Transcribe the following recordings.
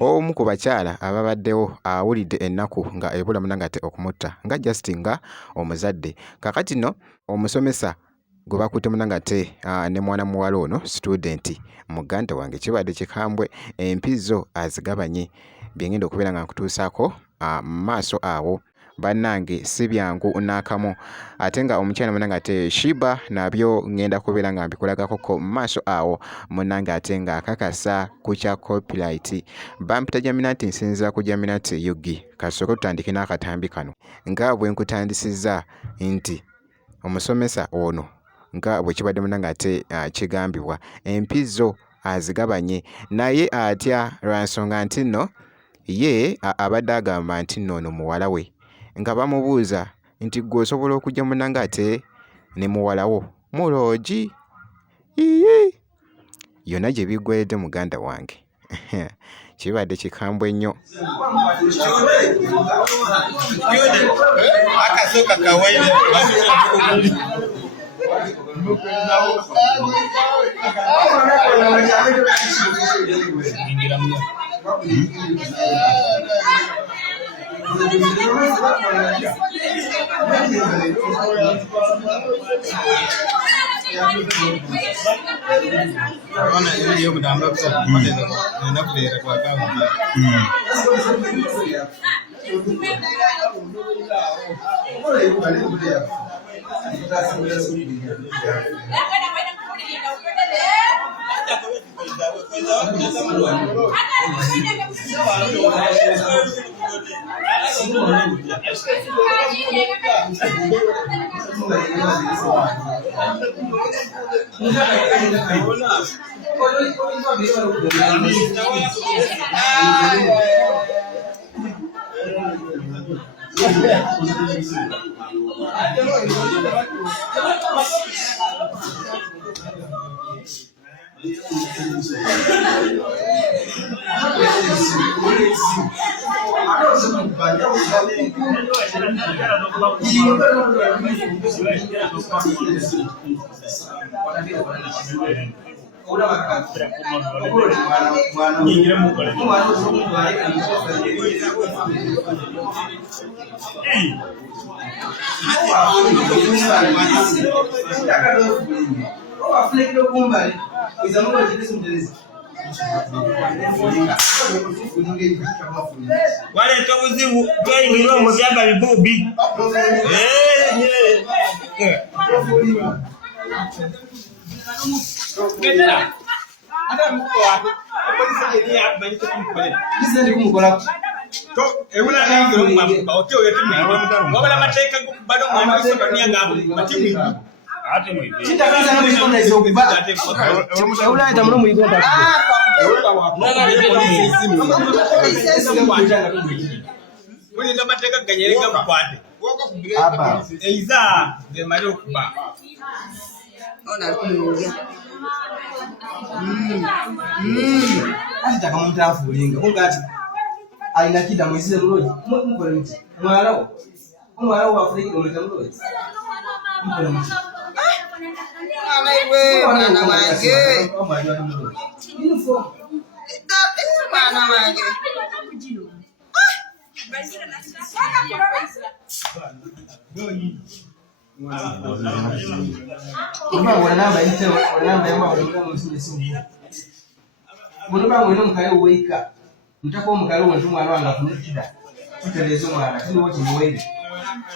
Omu ku bakyala ababaddewo awulidde ennaku nga ebula Munangatte okumutta nga Justin nga omuzadde. Kakati no omusomesa gwe bakutte Munangatte ne mwana muwala ono student muganda wange kibadde kikambwe empizo azigabanye bye ngenda okubeera nga nkutuusaako maaso awo. Bannange si byangu n'akamu ate nga omukyala Munangatte Shiba nabyo ngenda kubeera nga mbikulagako maaso awo munnange ate nga akakasa ku kya copyright bampita Jaminati nsinzira ku Jaminati Yugi kasooke tutandike n'akatambi kano nga bwe nkutandisizza nti omusomesa ono nga bwe kibadde Munangatte kigambibwa empizo azigabanye naye atya lwa nsonga nti nno ye abadde agamba nti nno ono muwala we nga bamubuuza nti gwe osobola okujja Munangatte ne muwala wo muloogi yonna gye biggweredde muganda wange kibadde kikambwe nnyo. Wale tobuzibu twayingira mu byamba bibubi Getera ada mukwa polisi ye ya bani to kumukole bizende kumukola to ebula nangiro mu ote oyetimu wabala mateka bado mwana wese dunia ngabo matimu ate mwibi chitakanza na mwikonda izo kuba ebula ita muno mwikonda Muli ndo mateka ganyerenga mukwate aba eiza de mario kuba ona kumuya Ati kama afulinga ungati aina kida mwisize mloji mukole mti mwala wa Afrika mwita mloji mukole mti ana iwe mwana wange uniform mwana wange Mama wanamba ite wanamba yama wanamba musule simu Munoba mwino mukale uweika mutako mukale wantu mwana wanga kunikida tutelezo mwana kini wote muwele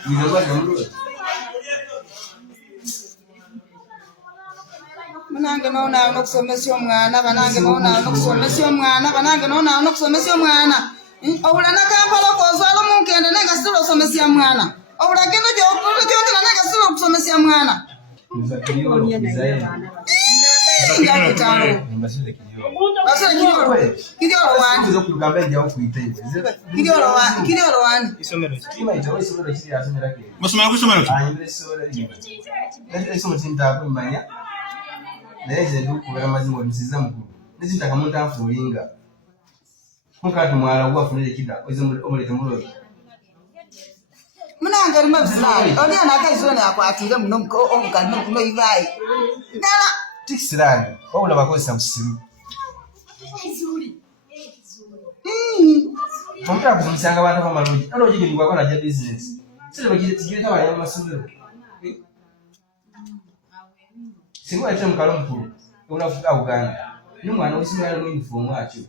nizongwa na mlo Manange naona nokusomesya omwana banange naona nokusomesya omwana banange naona nokusomesya omwana obulana kampala kozwala munkende nenga silo somesya mwana obulagendo jo kyotela nenga silo kusomesya mwana Munanga ngeri mabisirani oni anakaizone akwatire muno omukano kuno ibai ngala tikisirani wabula bakozesa musimu omuntu akumisanga abantu bamalungi ano ogigiribwako najja bizinesi sire bagireta bali mumasomero singa yatire mukalo omukulu onafuka Uganda n'omwana w'isomero mu uniform akyo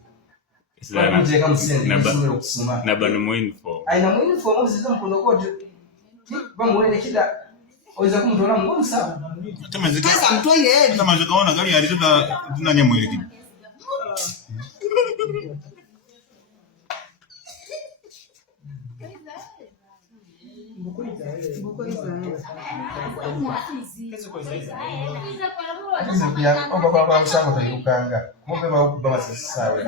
bamuteeka mu sente n'essomero okusoma nabano mu uniform ayina mu uniform oziza mukono kooti bamuwerekera oyinza kumutoola mu omusawo pesa mtoile tamaze kaona gali ali tunanya mwelekezi obakwala musango tayirukanga kumbe bakuba basasaawe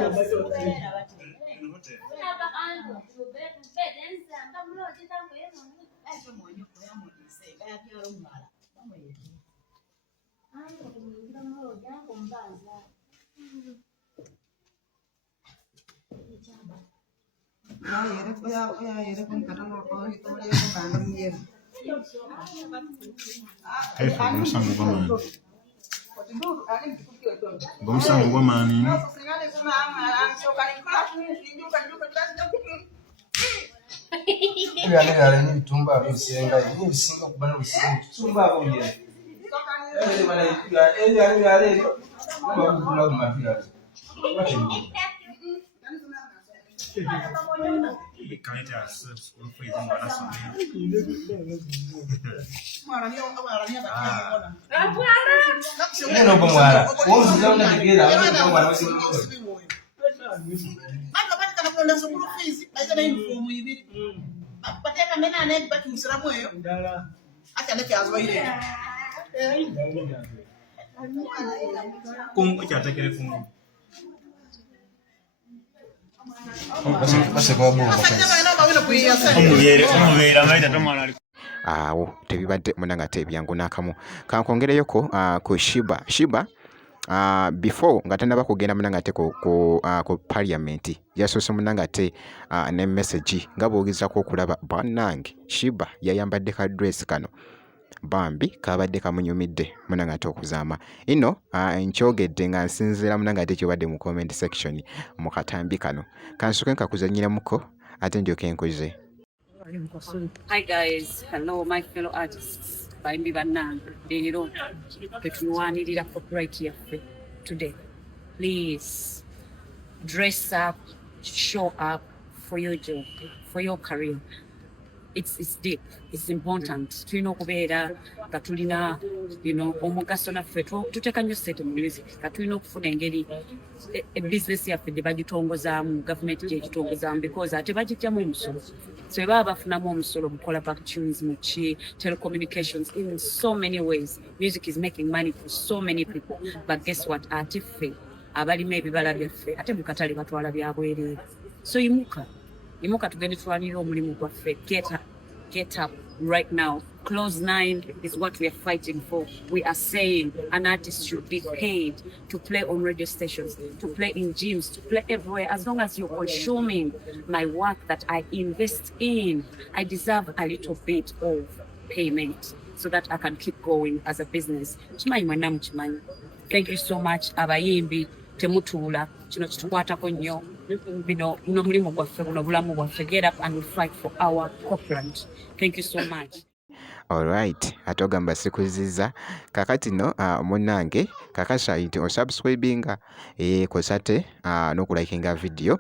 Gomusango gw'amaani ebyalala n'ebitumba abibisenga ebisinga okuba n'obusinga tutumba abo byera ebyalo ebyo bakugula mu mapiralo neno oba mwala wonziza onategeera omwana awo tebibadde munangate ebyangu n'akamu kankongereyoko ku Shiba before nga tanaba kugenda munangate ku parliament yasoose munangate ne message nga boogezako okulaba bannange Shiba yayambadde ka dress kano bambi kabadde kamunyumidde munangate okuzaama ino nkyogedde nga nsinziira munangate kyobadde mu comment section mu katambi kano kansuke nkakuzanyiramuko ate ndyoke enkoze. Hi guys, hello my fellow artists. Baimbi bannange leero tetunwanirira copyright yaffe today. Please dress up, show up for your job, for your career. It's deep, it's important. Tulina okubeera nga tulina omugaso naffe tuteeka nnyo sente mu music nga tulina okufuna engeri business yaffe gye bagitongozaamu gavumenti gye gitongozaamu because ate bagijjamu omusolo so baba bafunamu omusolo mukola back tunes mu telecommunications in so many ways. Music is making money for so many people, but guess what, ate ffe abalima ebibala byaffe ate mu katale batwala byabwereere. So imuka tugende tulwanirira omulimu gwaffe. Get up right now. Clause 9 is what we are fighting for. We are saying an artist should be paid to play on radio stations, to play in gyms, to play everywhere. As long as you're consuming my work that I invest in, I deserve a little bit of payment so that I can keep going as a business. Thank you so much. Abayimbi temutuula kino kitukwatako nnyo bino mulimu gwaffe buno bulamu bwaffe. Get up and we fight for our copyright. Thank you so much. Alright, atogamba sikuziza kakati no munange kakasha nti osubscribinga kosate n'okulakinga video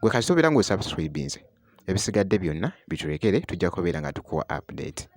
gwe kasubira ngo subscribinze ebisigadde byonna bitulekere tujja kubeera nga tukuwa update.